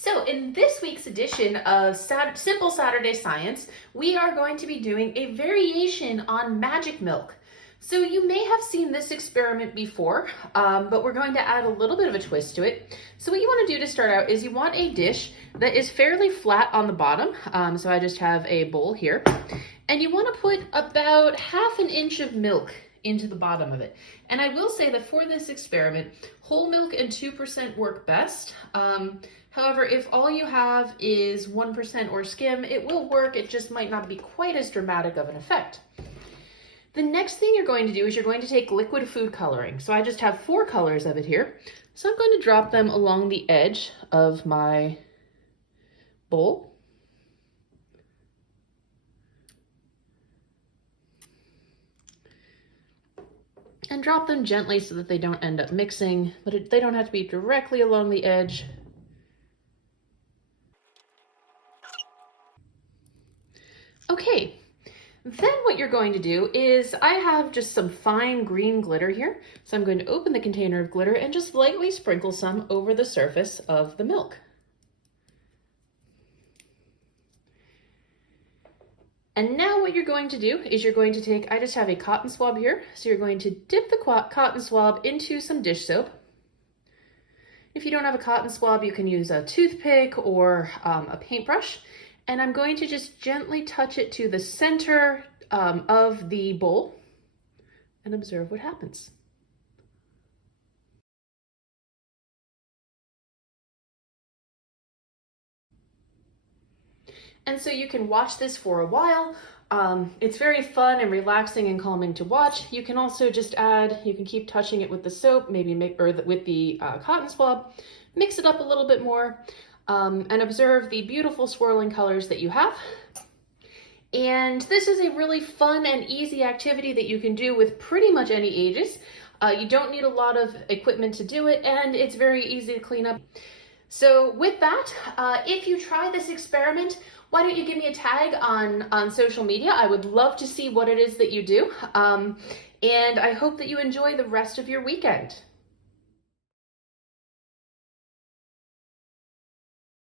So in this week's edition of Simple Saturday Science, we are going to be doing a variation on magic milk. So you may have seen this experiment before, but we're going to add a little bit of a twist to it. So what you want to do to start out is you want a dish that is fairly flat on the bottom. So I just have a bowl here. And you want to put about 1/2 inch of milk into the bottom of it. And I will say that for this experiment, whole milk and 2% work best. However, if all you have is 1% or skim, it will work. It just might not be quite as dramatic of an effect. The next thing you're going to do is you're going to take liquid food coloring. So I just have 4 colors of it here. So I'm going to drop them along the edge of my bowl. And drop them gently so that they don't end up mixing, but they don't have to be directly along the edge. Okay, then what you're going to do is I have just some fine green glitter here. So I'm going to open the container of glitter and just lightly sprinkle some over the surface of the milk. And now what you're going to do is you're going to take, I just have a cotton swab here. So you're going to dip the cotton swab into some dish soap. If you don't have a cotton swab, you can use a toothpick or a paintbrush. And I'm going to just gently touch it to the center of the bowl and observe what happens. And so you can watch this for a while. It's very fun and relaxing and calming to watch. You can also just add, you can keep touching it with the soap, maybe with the cotton swab, mix it up a little bit more, and observe the beautiful swirling colors that you have. And this is a really fun and easy activity that you can do with pretty much any ages. You don't need a lot of equipment to do it, and it's very easy to clean up. So with that, if you try this experiment, why don't you give me a tag on social media? I would love to see what it is that you do. And I hope that you enjoy the rest of your weekend.